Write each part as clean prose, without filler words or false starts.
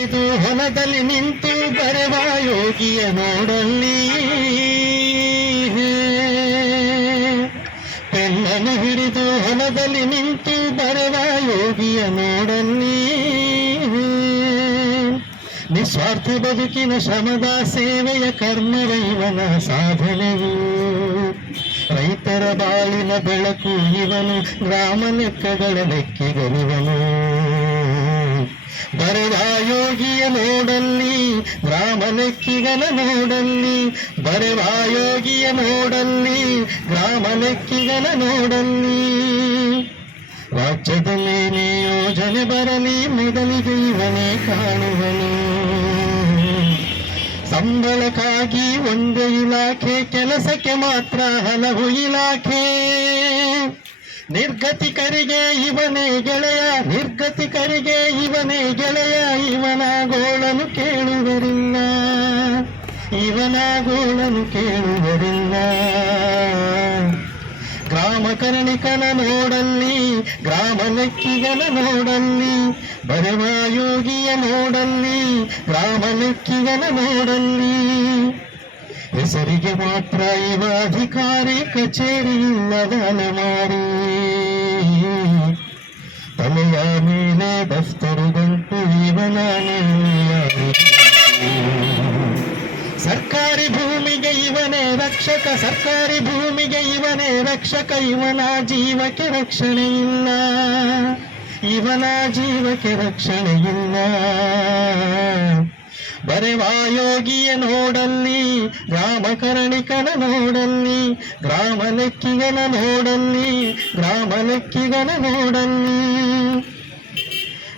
ಹಿಡಿದು ಹೊಲದಲ್ಲಿ ನಿಂತು ಬರೆವ ಯೋಗಿಯ ನೋಡಲ್ಲಿ, ಪೆನ್ನನ್ನು ಹಿಡಿದು ಹೊಲದಲ್ಲಿ ನಿಂತು ಬರೆವ ಯೋಗಿಯ ನೋಡಲ್ಲಿ, ನಿಸ್ವಾರ್ಥ ಬದುಕಿನ ಶ್ರಮದ ಸೇವೆಯ ಕರ್ಮವ ಇವನ ಸಾಧನೆಯು, ರೈತರ ಬಾಳಿನ ಬೆಳಕು ಇವನು, ಗ್ರಾಮ ಲೆಕ್ಕಗಳ ಲೆಕ್ಕಿಗನಿವನು. ಬರೆವ ಯೋಗಿಯ ನೋಡಲ್ಲಿ, ಗ್ರಾಮ ಲೆಕ್ಕಿಗನ ನೋಡಲ್ಲಿ, ಬರೆವ ಯೋಗಿಯ ನೋಡಲ್ಲಿ, ಗ್ರಾಮ ಲೆಕ್ಕಿಗನ ನೋಡಲ್ಲಿ. ರಾಜ್ಯದ ಮೇಲೆ ಯೋಜನೆ ಬರಲಿ, ಮೊದಲಿಗೆ ಇವನೇ ಕಾಣುವನು. ಸಂಬಳಕ್ಕಾಗಿ ಒಂದೇ ಇಲಾಖೆ, ಕೆಲಸಕ್ಕೆ ಮಾತ್ರ ಹಲವು ಇಲಾಖೆ. ನಿರ್ಗತಿಕರಿಗೆ ಇವನೇ ಗೆಳೆಯ, ನಿರ್ಗತಿಕರಿಗೆ ಇವನೇ ಗೆಳೆಯ. ಇವನ ಗೋಳನು ಕೇಳುವರಿಲ್ಲ, ಇವನ ಗೋಳನು ಕೇಳುವರಿಲ್ಲ. ಗ್ರಾಮ ಕರ್ಣಿಕನ ನೋಡಲ್ಲಿ, ಗ್ರಾಮ ಲೆಕ್ಕಿಗನ ನೋಡಲ್ಲಿ, ಬರೆವ ಯೋಗಿಯ ನೋಡಲ್ಲಿ, ಗ್ರಾಮ ಲೆಕ್ಕಿಗನ ನೋಡಲ್ಲಿ. ಹೆಸರಿಗೆ ಮಾತ್ರ ಇವ ಅಧಿಕಾರಿ, ಕಚೇರಿ ಇಲ್ಲದ ಅಲೆಮಾರಿ. ತಲೆಯ ಮೇಲೆ ದಫ್ತರು ಗಂಟು ಇವನ ಸರ್ಕಾರಿ ಭೂಮಿಗೆ ಇವನೇ ರಕ್ಷಕ, ಸರ್ಕಾರಿ ಭೂಮಿಗೆ ಇವನೇ ರಕ್ಷಕ. ಇವನ ಜೀವಕ್ಕೆ ರಕ್ಷಣೆ ಇಲ್ಲ, ಇವನ ಜೀವಕ್ಕೆ ರಕ್ಷಣೆ ಇಲ್ಲ. ಬರೆವ ಯೋಗಿಯ ನೋಡಲ್ಲಿ, ಗ್ರಾಮ ಕರ್ಣಿಕನ ನೋಡಲ್ಲಿ, ಗ್ರಾಮ ಲೆಕ್ಕಿಗನ ನೋಡಲ್ಲಿ, ಗ್ರಾಮ ಲೆಕ್ಕಿಗನ ನೋಡಲ್ಲಿ.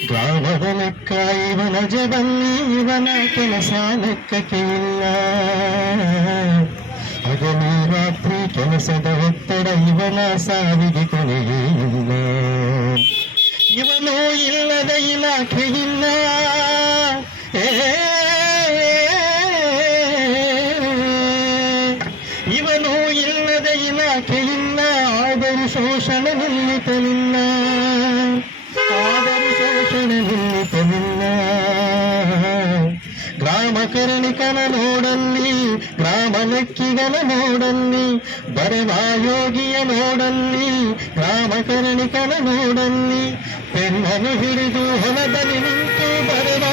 ಗ್ರಾಮದ ಲೆಕ್ಕ ಇವನ ಜಬಲ್ಲಿ, ಇವನ ಕೆಲಸ ಲೆಕ್ಕಕ್ಕೆ ಇಲ್ಲ. ಹಗಲು ರಾತ್ರಿ ಕೆಲಸದ ಒತ್ತಡ, ಇವನ ಸಾವಿಗೆ ಕೊನೆಯೇ ಇಲ್ಲ. ಇವನು ಇಲ್ಲದ ಇಲಾಖೆ ಇಲ್ಲ, ಇವನು ಇಲ್ಲದ ಇಲಾಖೆ ಇಲ್ಲ. ಆದರೂ ಶೋಷಣೆ ನಿಲ್ಲಿತಲಿಲ್ಲ, ಆದರೂ ಶೋಷಣೆ ನಿಲ್ಲಿತಲಿಲ್ಲ. ಗ್ರಾಮ ಕರ್ಣಿಕನ ನೋಡಲ್ಲಿ, ಗ್ರಾಮ ಲೆಕ್ಕಿಗನ ನೋಡಲ್ಲಿ, ಬರೆವ ಯೋಗಿಯ ನೋಡಲ್ಲಿ, ಗ್ರಾಮ ಕರ್ಣಿಕನ ನೋಡಲ್ಲಿ. ಪೆನ್ನನ್ನು ಹಿಡಿದು ಹೊಲದಲ್ಲಿ ನಿಂತು ಬರೆವ